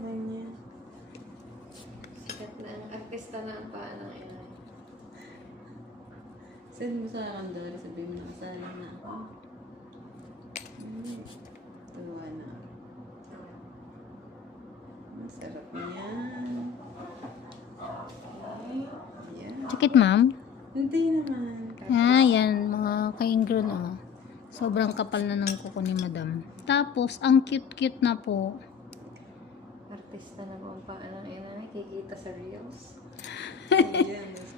ganyan. Sikat na ang artista na ang paa ng inay. Send mo sa akin, Dory. Sabihin mo na kasali na ako. Hmm. Tuwa na. Masarap niyan. Okay. Yan. Sakit, ma'am? Hindi naman. Ah, yan. Mga ka-ingrown, oh. Sobrang kapal na ng kuko ni madam. Tapos, ang cute-cute na po. Artista na ang paa ng inay. Kikita sa reels. Yan, mas.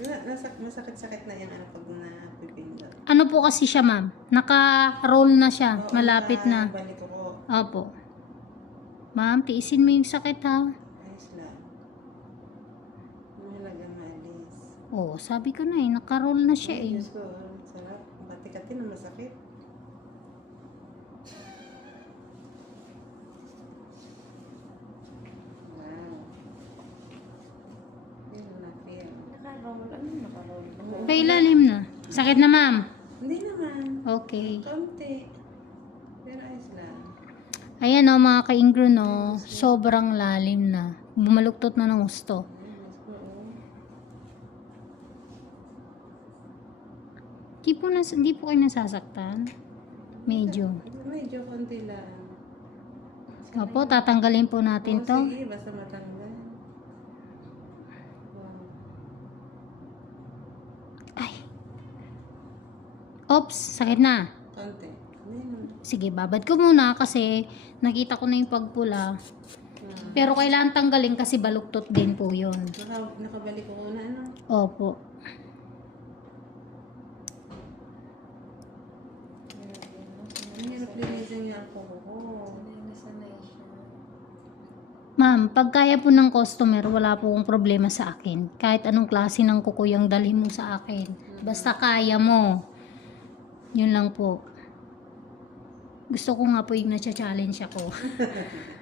Wala, nasak- Masakit-sakit na yan ano, pag napipindot. Ano po kasi siya, ma'am? Naka-roll na siya. Oo, Malapit na. Opo. Ma'am, tiisin mo yung sakit, ha? Ayos lang. Mahalaga maalis. Oh, sabi ko na eh. Naka-roll na siya eh. Diyos ko, ang sarap. Kati-kati na masakit. Wow. Feel na feel. Nakaroll. Ano nakaroll? Pailalim na. Sakit na, ma'am. Hindi naman. Okay. Konti. Pero ayos lang. Ayan o, mga ka-ingrown, no. Sobrang lalim na. Bumaluktot na ng gusto. Oh. Di po, nas di po kayo nasasaktan. Medyo. Medyo konti lang. Opo, tatanggalin po natin Oo, to. Sige, basta matanggal. Wow. Ay. Oops, sakit na. Konti. Sige, babad ko muna kasi nakita ko na yung pagpula. Pero kailangan tanggalin kasi baluktot din po yun. Naka, nakabalik ko na ano. Opo. Ma'am, pag kaya po ng customer, wala po akong problema sa akin. Kahit anong klase ng kuko yung dalhin mo sa akin. Basta kaya mo. Yun lang po. Gusto ko nga po yung na-challenge ako.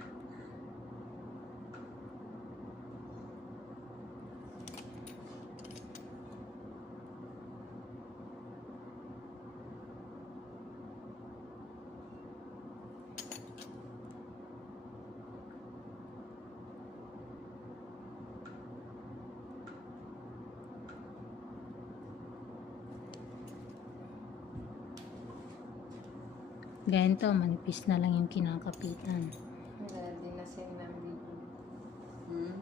Ganito, manipis na lang yung kinakapitan. Wala din na sin ng video. Hmm?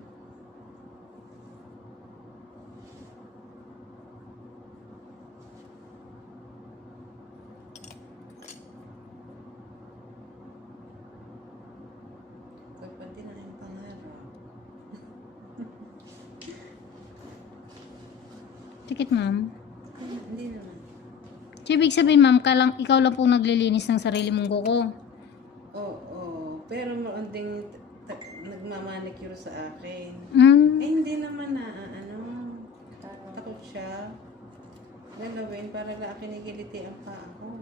Tikit, ma'am. So, ibig sabihin, ma'am, ka lang, ikaw lang po naglilinis ng sarili mong kuko. Oo, oo. Pero maunding nagmamanicure sa akin. Mm. Eh, hindi naman na, ah, ano, takot siya. Gagawin para lang kinigiliti ang paa ko.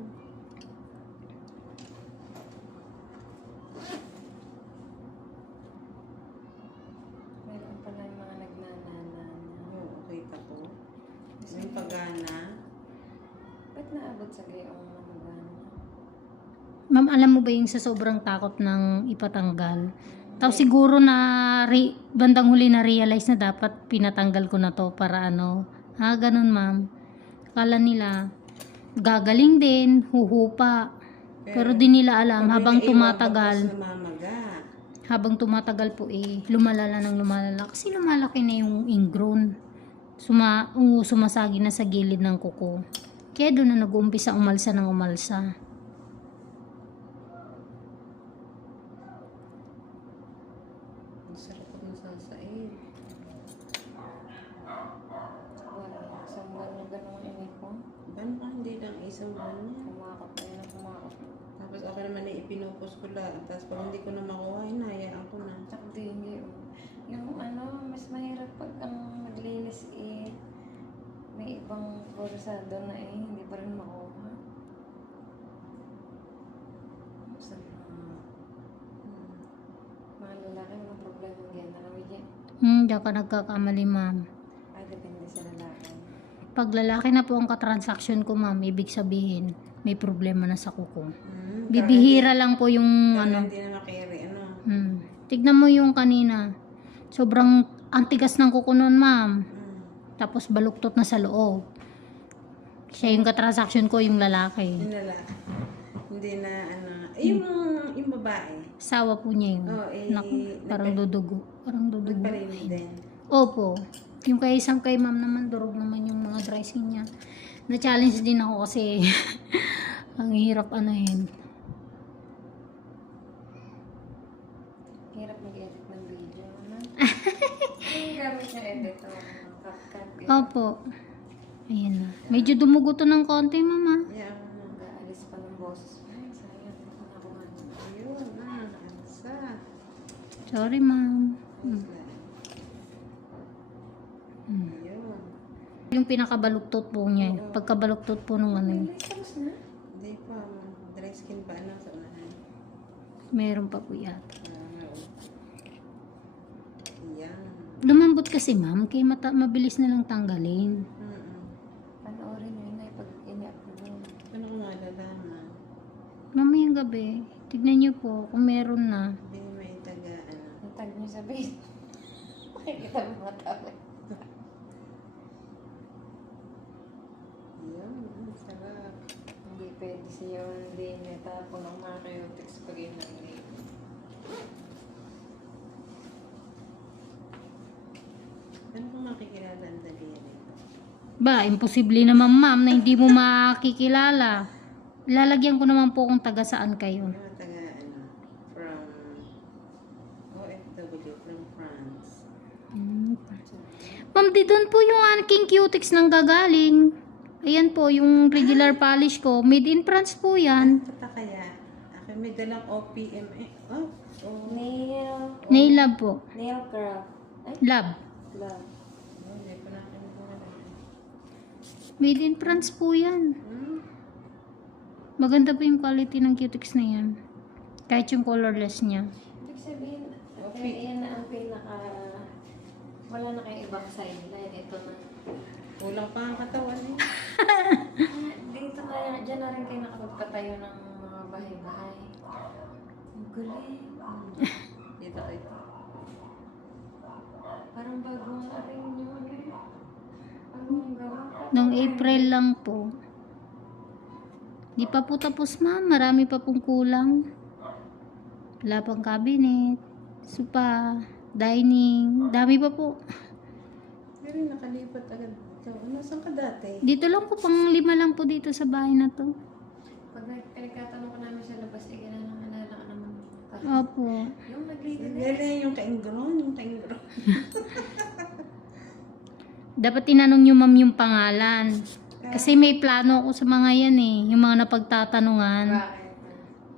Meron pala yung mga nagnanana na. Oo, kita ko. Yung pagana. Ba't naabot sa gayong? Ma'am, alam mo ba yung sa sobrang takot ng ipatanggal? Tapos siguro na re, bandang huli na realize na dapat pinatanggal ko na to para ano. Ha, ganun ma'am. Kala nila gagaling din, huhupa. Pero di nila alam habang tumatagal, habang tumatagal po eh lumalala ng lumalala kasi lumalaki na yung ingrown. Suma, uh, sumasagi na sa gilid ng kuko. Kaya doon na nag-uumpisa umalsa ng umalsa. Sarap pag nasasain. Wala. Isang gano'n gano'n inay ko. Paano ka hindi lang isang niya? Kumakap na kumakap. Tapos ako naman ay ipinupos ko lang. Tapos pag hindi ko na makuha, hinayaan ko na. Tsaka di hindi. oh. Yung ano, mas mahirap pag ang maglinis eh, may ibang forsado na eh, hindi pa rin makuha. Sa mga, mga lalaki, mga problema yan. Marami dyan. Hmm, diyan ka nagkakamali ma'am. Ah, depende sa lalaki. Pag lalaki na po ang katransaksyon ko, ma'am, ibig sabihin, may problema na sa kuko. Hmm, Bibihira lang po yung ano. hindi na makiri, ano. Hmm. Tignan mo yung kanina. Sobrang antigas ng kuko nun, ma'am. Tapos baluktot na sa loob. Siya yung katransaction ko, yung lalaki. Yung lalaki. Hindi na ano. Eh, yung, yung babae. Sawa po niya yun. Oh, eh, Naku, parang nagpa- dudugo. Parang dudugo. Nagpalinis din. Opo. Yung kay isang kay ma'am naman, durog naman yung mga dressing niya. Na-challenge din ako kasi ang hirap ano yun. Hirap mag-edit ng video. Ano? Yung gamit niya editor. Ganyan. Opo. Ayan na. Medyo dumugo to ng konti, mama. Yeah. Nag-aalis pa ng boses. Ay, sayang. Hindi ko nakuha. Ayun, ah. Ansa. Sorry, ma'am. Hmm. Hmm. Yung pinakabaluktot po niya. eh. Pagkabaluktot po nung ano na. Hindi pa. Dry skin pa ano sa unahan. Meron pa po yata. Ah. Yan. Lumambot kasi, ma'am. Kaya mata- mabilis na lang tanggalin. Mm-mm. Panoorin nyo yun ay pag ini-upload nyo. Ano ko malalaman? Mamayang gabi, tignan niyo po kung meron na. Hindi may taga ano. Ang tag nyo sa base. Makikita mo mga tao. Ayun. Ang sarap. Hindi pwede siya hindi netapon ng mga chaotics pag inanay. Ano kung makikilala ang daliri? Ba, imposible naman, ma'am, na hindi mo makikilala. Lalagyan ko naman po kung taga saan kayo. Mga taga ano. From OFW from France. Hmm. Ma'am, di doon po yung aking cutics nang gagaling. Ayan po, yung regular polish ko. Made in France po yan. Pata kaya? Akin may dalang OPM eh. Oh, oh. Nail. Nail lab po. Nail craft. Ay, Lab. love. Oh, Hindi ko na kinukuha. Made in France po yan. Maganda po yung quality ng cutics na yan. Kahit yung colorless niya. Ibig sabihin, Okay. yan na ang pinaka... Wala na kayong ibang sideline. Ito na. Kulang pa ang katawan eh. Dito na, dyan na rin kayo nakapagpatayo ng mga bahay-bahay. Ang galing. Dito ito. Parang bagong na rin ano. Anong gawa? Nung April lang po. Di pa po tapos ma'am. Marami pa pong kulang. Wala pang cabinet. Sopa. Dining. Dami pa po. Pero nakalipat agad ito. Ano, saan ka dati? Dito lang po. Pang lima lang po dito sa bahay na to. Pag nag- pinagtatanong ko namin sa labas, eh, kailangan alala ka naman. Opo. Yung. Hindi yung kaingron, yung kaingron. Dapat tinanong nyo ma'am yung pangalan. Kasi may plano ako sa mga yan eh. Yung mga napagtatanungan.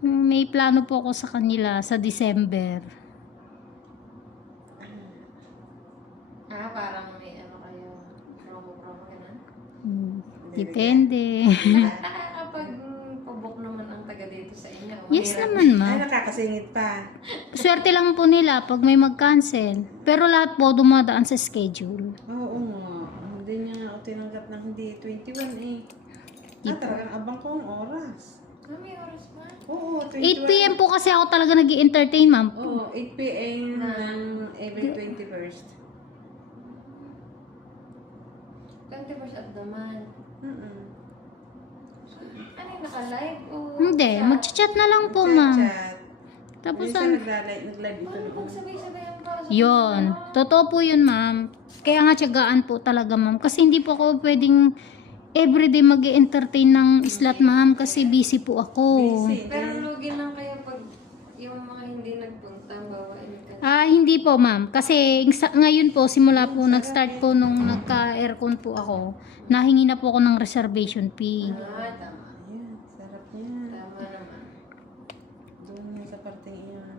May plano po ako sa kanila sa December. Ah, parang may ano kayo, promo-promo ganun. Hmm, Depende. Nakakapag pabok naman ang taga dito sa inyo. yes Mahirap. naman ma'am. Ay, nakakasingit pa. Swerte lang po nila pag may mag-cancel. Pero lahat po dumadaan sa schedule. Oo nga. Ako tinanggap ng hindi 21 eh. Ah, talagang abang ko ang oras. Ah, may oras pa. Oo, 8 p.m. po kasi ako talaga nag entertain ma'am. Oo, 8 p.m. ng every 21st. 21st of the month. Mm-mm. Ano yung naka-live? O Hindi, sa- mag-chat na lang po ma'am. Chat. Tapos Minsan ang... naglalay, nag-live ito Paano noon. pag sabay-sabay ang pasok? Yun. Totoo po yun ma'am. Kaya nga tiyagaan po talaga ma'am. Kasi hindi po ako pwedeng everyday mag entertain ng slot ma'am kasi busy po ako. Busy. Pero lugi lang kayo pag yung mga hindi nagpunta, bawain ka. Ah, hindi po ma'am. Kasi sa- ngayon po, simula po, nag-start po nung nagka-aircon po ako, nahingi na po ako ng reservation fee. Ah, tama. Ayan, sarap niyan. Tama naman. Doon nga sa parteng iyon.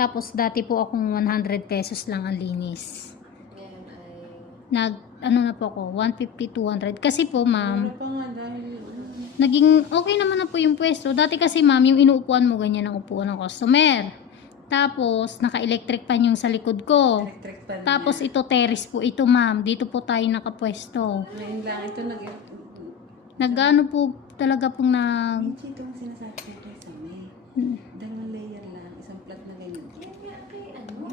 Tapos dati po akong 100 pesos lang ang linis. Nag, ano na po ako, 150, 200. Kasi po ma'am, naging okay naman na po yung pwesto. Dati kasi ma'am, yung inuupuan mo, ganyan ang upuan ng customer. Tapos, naka-electric pan yung sa likod ko. electric pan Tapos niya. ito terrace po ito ma'am. Dito po tayo nakapwesto. Ngayon lang ito nag... Nagano po talaga pong nag... Hindi ito ang sinasabi ko sa may. Dalawang layer lang, isang plat na ganyan. Yan nga kay ano.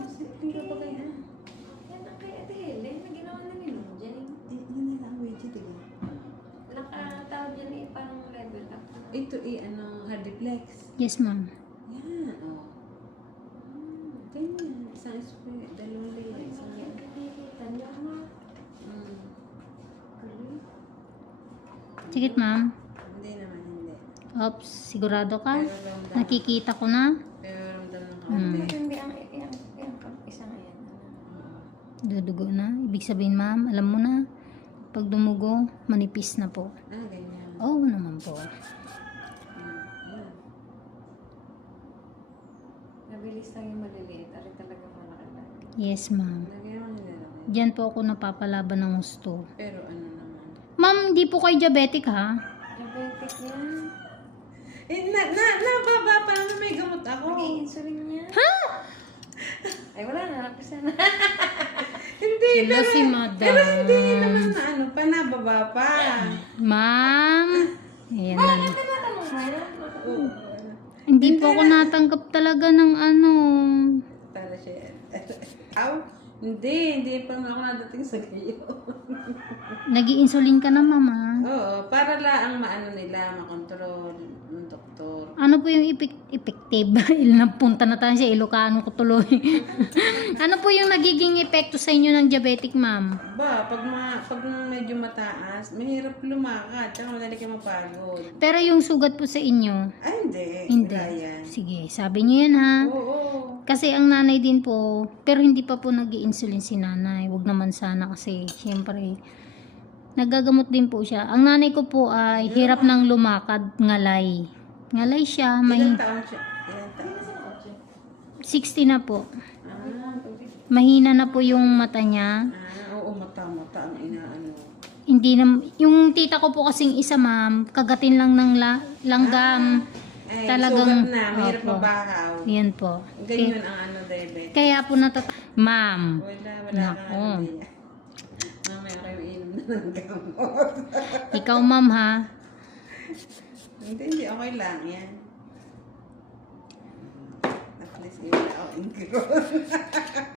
Yes, ma'am. Yan, oh. Hmm, Ganyan. Isang spray, dalawang layer, isang layer. Nakikita niyo ma. Mm. Sige, ma'am. Hindi naman, hindi. Ops, sigurado ka? Pero ramdam, Nakikita ko na. pero ramdam ng Hmm. kaunti. Isang ayan. Dudugo na. Ibig sabihin, ma'am, alam mo na. Pag dumugo, manipis na po. Ah, ganyan. Oo naman po. Nabilis lang yung maliliit. Ari talaga malaki lang. Yes, ma'am. Nila lang. Diyan po ako napapalaban ng gusto. Pero ano naman. Ma'am, hindi po kayo diabetic ha? Diabetic yan. Eh, na, na, nababa pa naman may gamot ako. Nag-i-insulin niya. Ha? Ay, wala na. Napisa na. Hindi, Hello pero, si madam. pero hindi naman na ano pa, nababa pa. Ma'am. Ayan na. Hindi po ako natanggap talaga ng ano. Para siya. Aw, hindi, hindi pa naman ako nadating sa gayo. nag insulin ka na, mama. Oo, para lang maano nila, makontrol. Ano po yung epek- effective? Napunta na tayo sa Ilocano ko tuloy. ano po yung nagiging epekto sa inyo ng diabetic, ma'am? Ba, pag, ma, pag medyo mataas, mahirap lumakad, tsaka madali ka mapagod. Pero yung sugat po sa inyo, Ay, hindi. Hindi. Yan. sige, sabi niyo yan ha. Oo. Kasi ang nanay din po, pero hindi pa po nag insulin si nanay. Huwag naman sana kasi, syempre, nagagamot din po siya. Ang nanay ko po ay hirap ng lumakad, ngalay. Ngalay siya, Ilang may taon siya? Ilang taon? 60 na po. Ah, Mahina na po yung mata niya. ah, oo, mata-mata ang inaano. Hindi na, yung tita ko po kasing isa ma'am, kagatin lang ng la, langgam. Ay, Talagang- na, mahirap Opo. mabahaw. Yan po. Ganyan ang ano, diabetes. Kaya po natat... Ma'am, Wala, wala Nako. ano diyan. Mamaya kayo inom na ng gamot. ikaw ma'am ha, hindi, hindi, okay lang yan. At least, yun na, oh, ingro.